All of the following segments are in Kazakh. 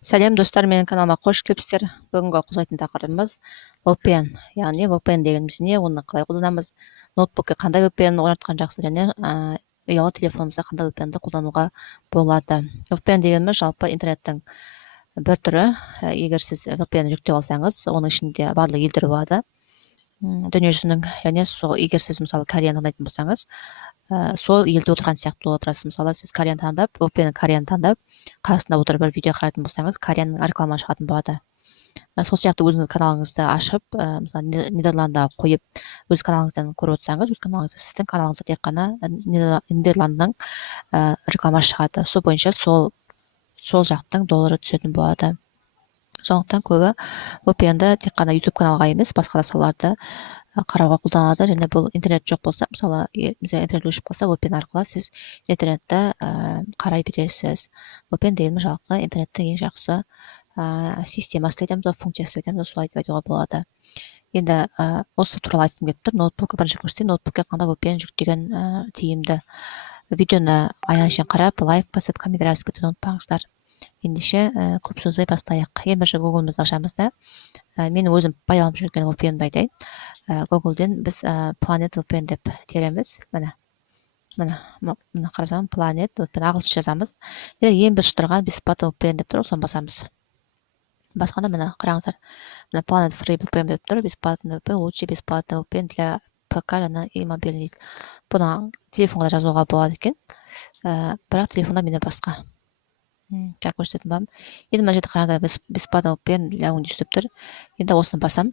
Сәлем достар, менің каналыма қош келіпсіздер. Бүгінгі қозғайтын тақырыбымыз VPN. Яғни VPN дегеніміз не, оны қалай қолданамыз, ноутбукке қандай VPN орнатқан жақсы, және ұялы телефонымызда қандай VPN-ді қолдануға болады. VPN дегеніміз жалпы интернеттің бір түрі. Егер сіз VPN жүктеп алсаңыз, оның ішінде барлық елдер болады. Дүниежүзінің, және сол, егер сіз мысалы Кореяны таңдайтын болсаңыз, сол елде отырған сияқты отырасыз. Мысалы сіз Кореяны таңдап, VPN Кореяны таңдап, қасында отырып бір видео қарайтын болсаңыз, Кореяның реклама шығатын болады. Сол сияқты өзіңіз каналыңызды ашып, мысалы Нидерландыға қойып, өз каналыңыздан көріп отырсаңыз, өз каналыңызда сіздің каналыңызда тек қана Нидерландының реклама шығады. Сол бойынша сол жақтың доллары түсетін болады. Сондықтан көбі VPN-ді тек қана YouTube каналға емес, басқа да салаларды қарауға қолданады. Және бұл интернет жоқ болса, мысалы интернет өшіп қалса, VPN арқылы сіз интернетті қарай бересіз. VPN дегеніміз жалпы интернеттің ең жақсы системасы деп айтамыз, функциясы деп айтамыз, солай деп айтуға болады. Енді осы туралы айтқым келіп тұр. Ноутбукқа бірінші көрсетейін, ноутбукке қандай VPN жүктеген тиімді. Видеоны аяғына шейін қарап, лайк басып, комментарий жазып ұмытпаңыздар. Ендеше көп сөзбей бастайық. Ең бірінші Google-ымызды ашамыз да, менің өзім пайдаланып жүрген VPN-ді айтайын. Google-ден біз Planet VPN деп тереміз. Мына қарасам, Planet VPN ағылшынша жазамыз. Ең бірінші тұрған бесплатный VPN деп тұр, соны басамыз. Басқанда мына қараңыздар. Мына Planet Free VPN деп тұр, бесплатный VPN, лучший бесплатный VPN для ПК және и мобильный. Бұны телефонға жазуға болады екен. Бірақ телефонда менде басқа. Так, көрсететін боламын. Енді мына жерде қараңыздар, бесплатный VPN для Windows деп тұр. Енді осыны басам.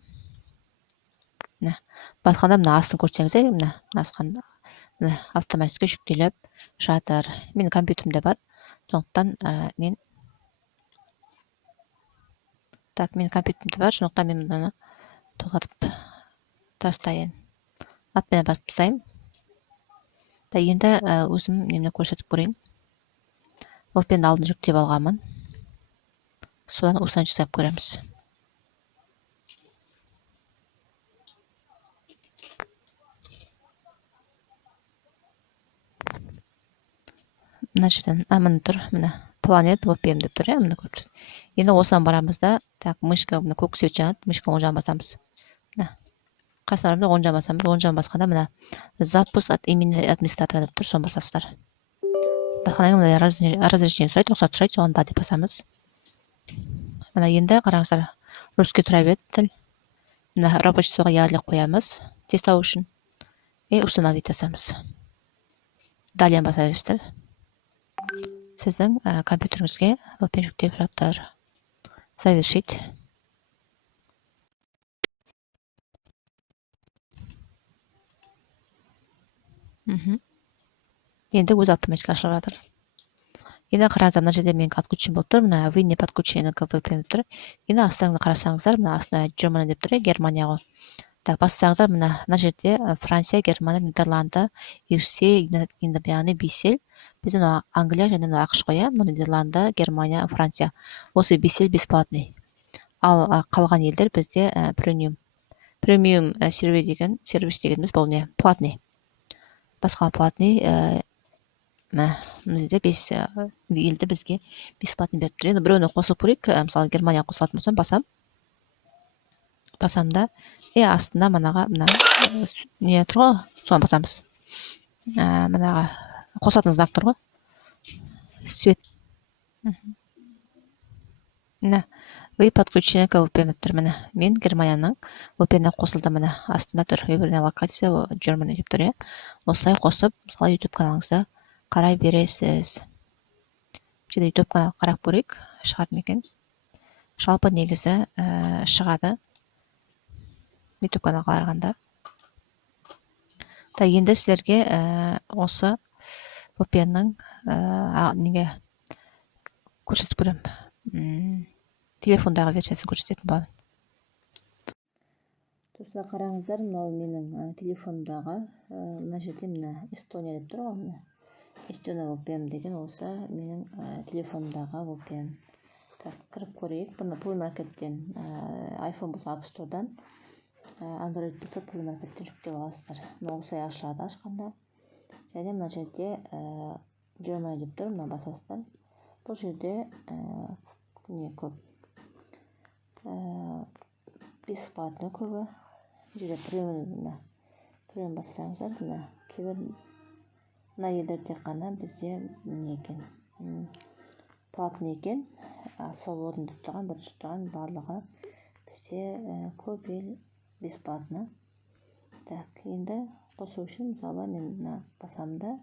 Басқанда мына астын көрсетсеңіздер, мына асқанда автоматически жүктеліп жатыр. Менің компьютерімде бар. Сондықтан менің компьютерімде бар. Сондықтан мен мынаны тоқтатып тастайын. Атпен басып тастайын. Енді өзім немені көрсетіп көрейін. VPN алдын жүктеп алғанмын. Содан осыны жасап көреміз. Мына жерден міне тұр, міне Planet VPN деп тұр, міне көрсетіп. Енді осыдан барамыз да, так, мышка көк свет жанады, мышка оң жағын басамыз. Қасына барамыз, оң жағын басамыз, оң жағын басқанда мына запуск от имени администратора деп тұр, соны басасыздар. Басқаннан кейін разрешение сұрайды, рұқсат сұрайды, соған да деп басамыз. Мына енді қараңыздар, русский тұра береді тіл. Мына рабочий столға яғлық қоямыз, тестау үшін. И установить жасамыз. Далее баса бересіздер. Сіздің компьютеріңізге VPN жүктеп жатыр. Завершить. Енді өз автоматика ашылып жатыр. Енді қараңыздар, мына жерде менің отключен болып тұр. Мына вы не подключены к VPN деп тұр. Енді астыңғы қарасаңыздар, мына астына Germany деп тұр, Германия ғой. Так, бассаңыздар, мына жерде Франция, Германия, Нидерланды, UFC, яғни бес ел. Біздің Англия және ақш қой, Нидерланды, Германия, Франция. Осы бес ел бесплатный. Ал қалған елдер бізде премиум. Премиум сервис дегеніміз бұл не? Платный. Басқа платный, бізде 5 елді бізге бесплатный беріп тұр. Енді біреуіне қосып көрейік. Мысалы Германия қосылатын болсам, басамда, астында манаға не тұр ғой, соны басамыз. Манаға қосатын знак тұр ғой, свет. Вы подключены к VPN деп тұр. Мен Германияның VPN-і қосылды. Астында тұр, выбранная локация Germany деп тұр. Осылай қосып, мысалы YouTube каналыңызда қарай бересіз. Жерде YouTube канал қарап көрейік, шығады екен. Жалпы негізі шығады YouTube каналға қарағанда. Енді сіздерге осы VPN-нің неге көрсетіп көрем. Телефондағы версиясын көрсететін боламын. Достар, қараңыздар, мынау менің телефонымдағы, мына жерде мына Эстония деп тұр ғой, Эстония VPN деген осы менің телефонымдағы VPN. Так, кіріп көрейік. Бұны Play Market'тен, iPhone болса App Store'дан, Android болса Play Market'тен жүктеп аласыздар. Осылай ашылады ашқанда. Және мына жерде Germany деп тұр, мына басасыздар. Бұл жерде не көп бесплатно көбі. Жерде біреуін бассаңыздар, мына кейбір мына елдер тек қана бізде не екен, платный екен, свободный деп тұрған, бірінші тұрған барлығы бізде көп ел бесплатно. Так, енді қосу үшін мысалы мен мына басамда,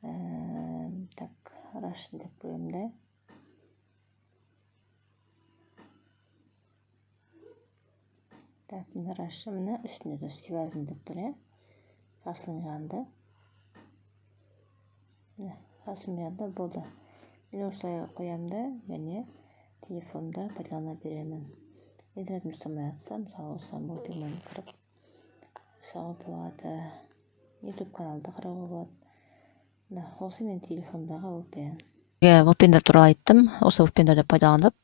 так, Russian деп көремін де. Так, мына Russian, мына үстінде связан деп тұр, жасылдың жанында. Жасылдың жанында болды. Мен осылай қоямын да, және телефонда пайдалана беремін. Интернет ұстамай атса, мысалы осыдан VPN кіріп жасауға болады. YouTube каналда қарауға болады. Осы мен телефондағы VPN. VPN-дер туралы айттым. Осы VPN-дерді пайдаланып,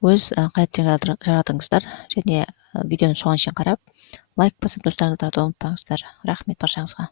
өз қажеттілігін жаратыңыздар. Және видеоны соған шейін қарап, лайк басып достарыңызға таратуды ұмытпаңыздар. Рахмет баршаңызға.